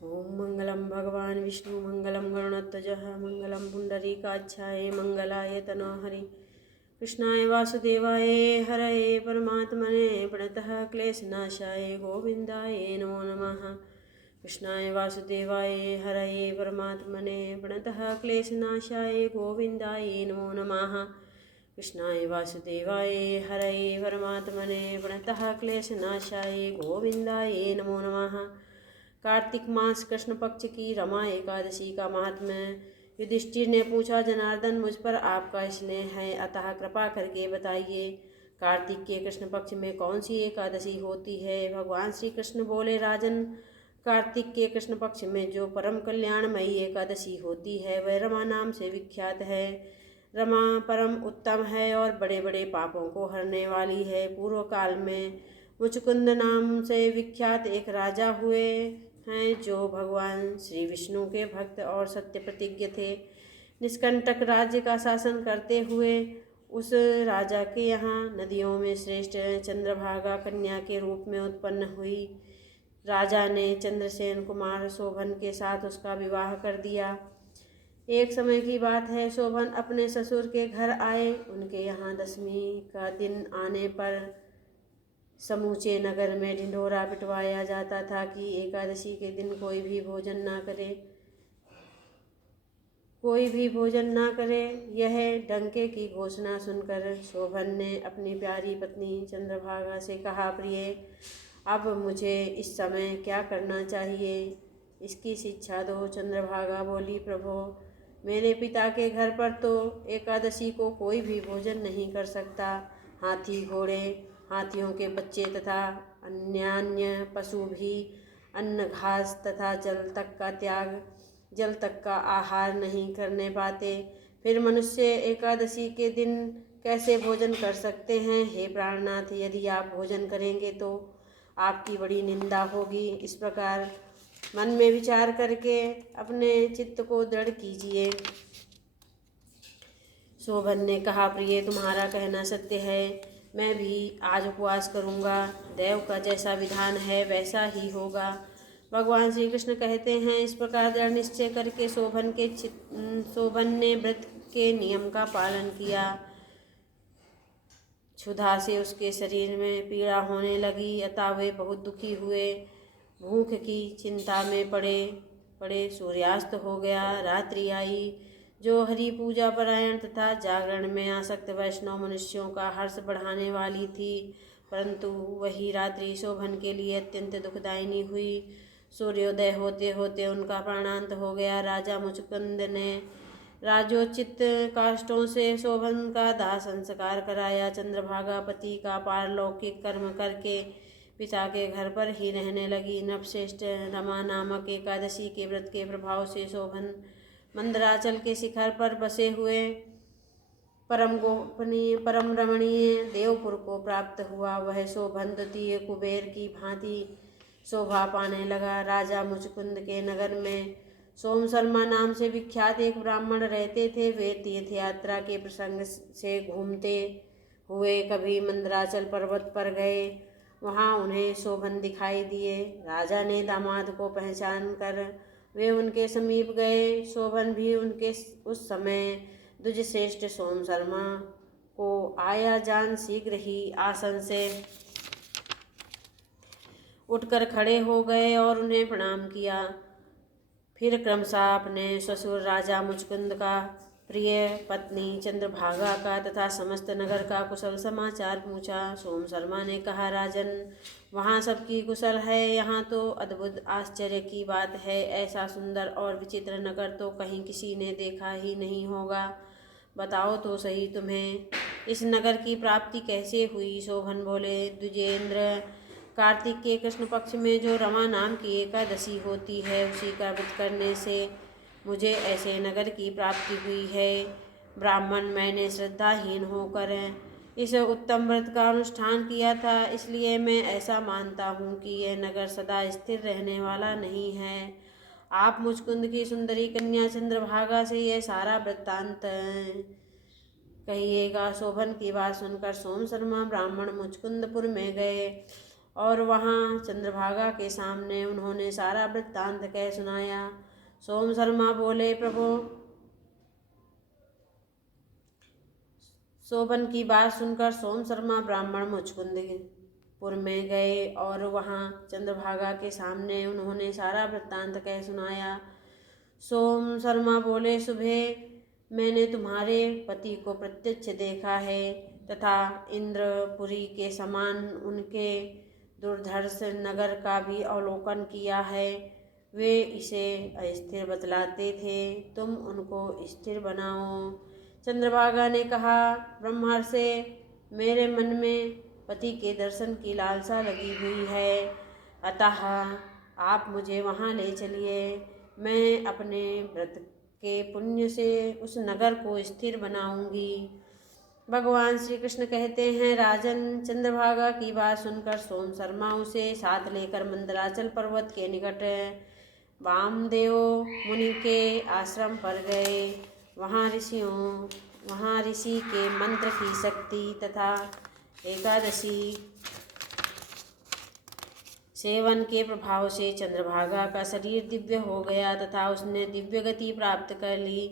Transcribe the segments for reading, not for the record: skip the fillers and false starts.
ओम मंगलम भगवान विष्णु मंगलम गरुणध्वज मंगलम पुंडरीकाक्षाय मंगलाय तनोहरि कृष्णाय वासुदेवाय हरये परमात्मने प्रणतः क्लेशनाशाय गोविंदाय नमो नमः। कृष्णाय वासुदेवाय हरये परमात्मने प्रणतः क्लेशनाशाय गोविंदाय नमो नमः। कृष्णाय वासुदेवाय हरये परमात्मने प्रणतः क्लेशनाशाय गोविंदाय नमो नमः। कार्तिक मास कृष्ण पक्ष की रमा एकादशी का महात्म्य। युधिष्ठिर ने पूछा, जनार्दन, मुझ पर आपका स्नेह है, अतः कृपा करके बताइए, कार्तिक के कृष्ण पक्ष में कौन सी एकादशी होती है। भगवान श्री कृष्ण बोले, राजन, कार्तिक के कृष्ण पक्ष में जो परम कल्याणमयी एकादशी होती है वह रमा नाम से विख्यात है। रमा परम उत्तम है और बड़े बड़े पापों को हरने वाली है। पूर्व काल में मुचकुंद नाम से विख्यात एक राजा हुए हैं जो भगवान श्री विष्णु के भक्त और सत्य प्रतिज्ञ थे। निष्कंटक राज्य का शासन करते हुए उस राजा के यहाँ नदियों में श्रेष्ठ चंद्रभागा कन्या के रूप में उत्पन्न हुई। राजा ने चंद्रसेन कुमार शोभन के साथ उसका विवाह कर दिया। एक समय की बात है, शोभन अपने ससुर के घर आए। उनके यहाँ दशमी का दिन आने पर समूचे नगर में ढिंढोरा पिटवाया जाता था कि एकादशी के दिन कोई भी भोजन ना करे। यह डंके की घोषणा सुनकर शोभन ने अपनी प्यारी पत्नी चंद्रभागा से कहा, प्रिय, अब मुझे इस समय क्या करना चाहिए, इसकी शिक्षा दो। चंद्रभागा बोली, प्रभो, मेरे पिता के घर पर तो एकादशी को कोई भी भोजन नहीं कर सकता। हाथी, घोड़े, हाथियों के बच्चे तथा अन्यान्य पशु भी अन्न, घास तथा जल तक का आहार नहीं करने पाते। फिर मनुष्य एकादशी के दिन कैसे भोजन कर सकते हैं। हे प्राणनाथ, यदि आप भोजन करेंगे तो आपकी बड़ी निंदा होगी। इस प्रकार मन में विचार करके अपने चित्त को दृढ़ कीजिए। शोभन ने कहा, प्रिय, तुम्हारा कहना सत्य है, मैं भी आज उपवास करूँगा। देव का जैसा विधान है वैसा ही होगा। भगवान श्री कृष्ण कहते हैं, इस प्रकार दृढ़ निश्चय करके शोभन ने व्रत के नियम का पालन किया। क्षुधा से उसके शरीर में पीड़ा होने लगी, अतः वे बहुत दुखी हुए। भूख की चिंता में पड़े सूर्यास्त हो गया। रात्रि आई जो हरि पूजा परायण तथा जागरण में आसक्त वैष्णव मनुष्यों का हर्ष बढ़ाने वाली थी, परंतु वही रात्रि शोभन के लिए अत्यंत दुखदायिनी हुई। सूर्योदय होते होते उनका प्राणांत हो गया। राजा मुचकुंद ने राजोचित काष्ठों से शोभन का दाह संस्कार कराया। चंद्रभागा पति का पारलौकिक कर्म करके पिता के घर पर ही रहने लगी। नवश्रेष्ठ रमा नामक एकादशी के व्रत के प्रभाव से शोभन मंदराचल के शिखर पर बसे हुए परम रमणीय देवपुर को प्राप्त हुआ। वह शोभन द्वितीय कुबेर की भांति शोभा पाने लगा। राजा मुचकुंद के नगर में सोम शर्मा नाम से विख्यात एक ब्राह्मण रहते थे। वे तीर्थ यात्रा के प्रसंग से घूमते हुए कभी मंदराचल पर्वत पर गए। वहाँ उन्हें शोभन दिखाई दिए। राजा ने दामाद को पहचान कर वे उनके समीप गए। शोभन भी उनके उस समय द्विजश्रेष्ठ सोम शर्मा को आया जान शीघ्र ही आसन से उठकर खड़े हो गए और उन्हें प्रणाम किया। फिर क्रमशः अपने ससुर राजा मुचकुंद का, प्रिय पत्नी चंद्रभागा का तथा समस्त नगर का कुशल समाचार पूछा। सोम शर्मा ने कहा, राजन, वहाँ सबकी कुशल है। यहाँ तो अद्भुत आश्चर्य की बात है। ऐसा सुंदर और विचित्र नगर तो कहीं किसी ने देखा ही नहीं होगा। बताओ तो सही, तुम्हें इस नगर की प्राप्ति कैसे हुई। शोभन बोले, द्विजेंद्र, कार्तिक के कृष्ण पक्ष में जो रमा नाम की एकादशी होती है उसी का व्रत करने से मुझे ऐसे नगर की प्राप्ति हुई है। ब्राह्मण, मैंने श्रद्धाहीन होकर इस उत्तम व्रत का अनुष्ठान किया था, इसलिए मैं ऐसा मानता हूँ कि यह नगर सदा स्थिर रहने वाला नहीं है। आप मुचकुंद की सुंदरी कन्या चंद्रभागा से यह सारा वृत्तांत कहिएगा। शोभन की बात सुनकर सोम शर्मा ब्राह्मण मुचकुंदपुर में गए और वहाँ चंद्रभागा के सामने उन्होंने सारा वृत्तांत कह सुनाया। सोम शर्मा बोले, प्रभु, शोभन की बात सुनकर सोम शर्मा ब्राह्मण मुचकुंदपुर में गए और वहाँ चंद्रभागा के सामने उन्होंने सारा वृत्तांत कह सुनाया। सोम शर्मा बोले, सुबह मैंने तुम्हारे पति को प्रत्यक्ष देखा है तथा इंद्रपुरी के समान उनके दुर्धर्ष नगर का भी अवलोकन किया है। वे इसे अस्थिर बतलाते थे, तुम उनको स्थिर बनाओ। चंद्रभागा ने कहा, ब्रह्मर्षि, मेरे मन में पति के दर्शन की लालसा लगी हुई है, अतः आप मुझे वहाँ ले चलिए। मैं अपने व्रत के पुण्य से उस नगर को स्थिर बनाऊंगी। भगवान श्री कृष्ण कहते हैं, राजन, चंद्रभागा की बात सुनकर सोम शर्मा उसे साथ लेकर मंदराचल पर्वत के निकट वामदेव मुनि के आश्रम पर गए। वहाँ ऋषि के मंत्र की शक्ति तथा एकादशी सेवन के प्रभाव से चंद्रभागा का शरीर दिव्य हो गया तथा उसने दिव्य गति प्राप्त कर ली।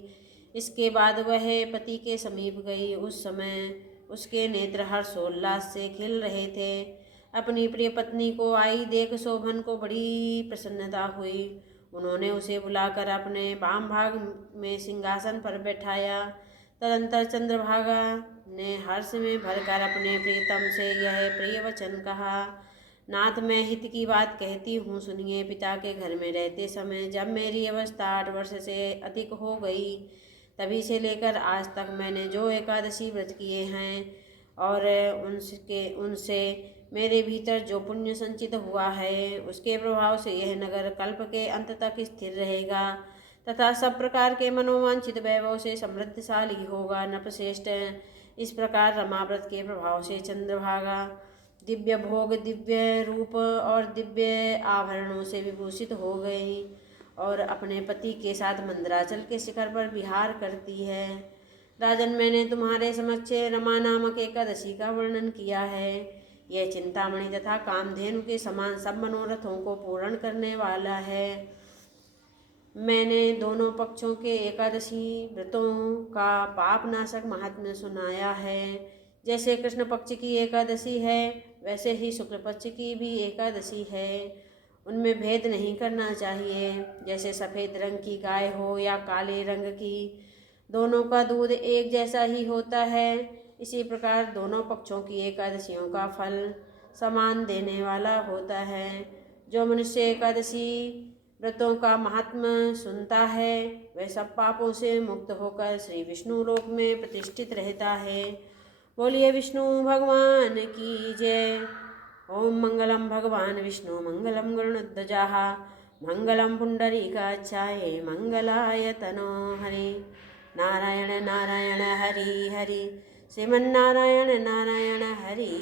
इसके बाद वह पति के समीप गई। उस समय उसके नेत्र हर्षोल्लास से खिल रहे थे। अपनी प्रिय पत्नी को आई देख शोभन को बड़ी प्रसन्नता हुई। उन्होंने उसे बुलाकर अपने वाम भाग में सिंहासन पर बैठाया। तदंतर चंद्रभागा ने हर्ष में भरकर अपने प्रियतम से यह प्रिय वचन कहा, नाथ, मैं हित की बात कहती हूँ, सुनिए। पिता के घर में रहते समय जब मेरी अवस्था 8 वर्ष से अधिक हो गई, तभी से लेकर आज तक मैंने जो एकादशी व्रत किए हैं और उनसे मेरे भीतर जो पुण्य संचित हुआ है, उसके प्रभाव से यह नगर कल्प के अंत तक स्थिर रहेगा तथा सब प्रकार के मनोवांछित वैभव से समृद्धशाली होगा। नृपश्रेष्ठ, इस प्रकार रमाव्रत के प्रभाव से चंद्रभागा दिव्य भोग, दिव्य रूप और दिव्य आभरणों से विभूषित हो गई और अपने पति के साथ मंदराचल के शिखर पर विहार करती है। राजन, मैंने तुम्हारे समक्ष रमा नामक एकादशी का वर्णन किया है। यह चिंतामणि तथा कामधेनु के समान सब मनोरथों को पूर्ण करने वाला है। मैंने दोनों पक्षों के एकादशी व्रतों का पापनाशक महात्म्य सुनाया है। जैसे कृष्ण पक्ष की एकादशी है, वैसे ही शुक्ल पक्ष की भी एकादशी है। उनमें भेद नहीं करना चाहिए। जैसे सफ़ेद रंग की गाय हो या काले रंग की, दोनों का दूध एक जैसा ही होता है, इसी प्रकार दोनों पक्षों की एकादशियों का फल समान देने वाला होता है। जो मनुष्य एकादशी व्रतों का महात्म्य सुनता है, वह सब पापों से मुक्त होकर श्री विष्णु लोक में प्रतिष्ठित रहता है। बोलिए विष्णु भगवान की जय। ओम मंगलम भगवान विष्णु मंगलम गरुड़ध्वजाः मंगलम पुंडरीकाक्षाय मंगलाय तनो हरि। नारायण नारायण हरि हरि, श्रीमन्नारायण नारायण हरि।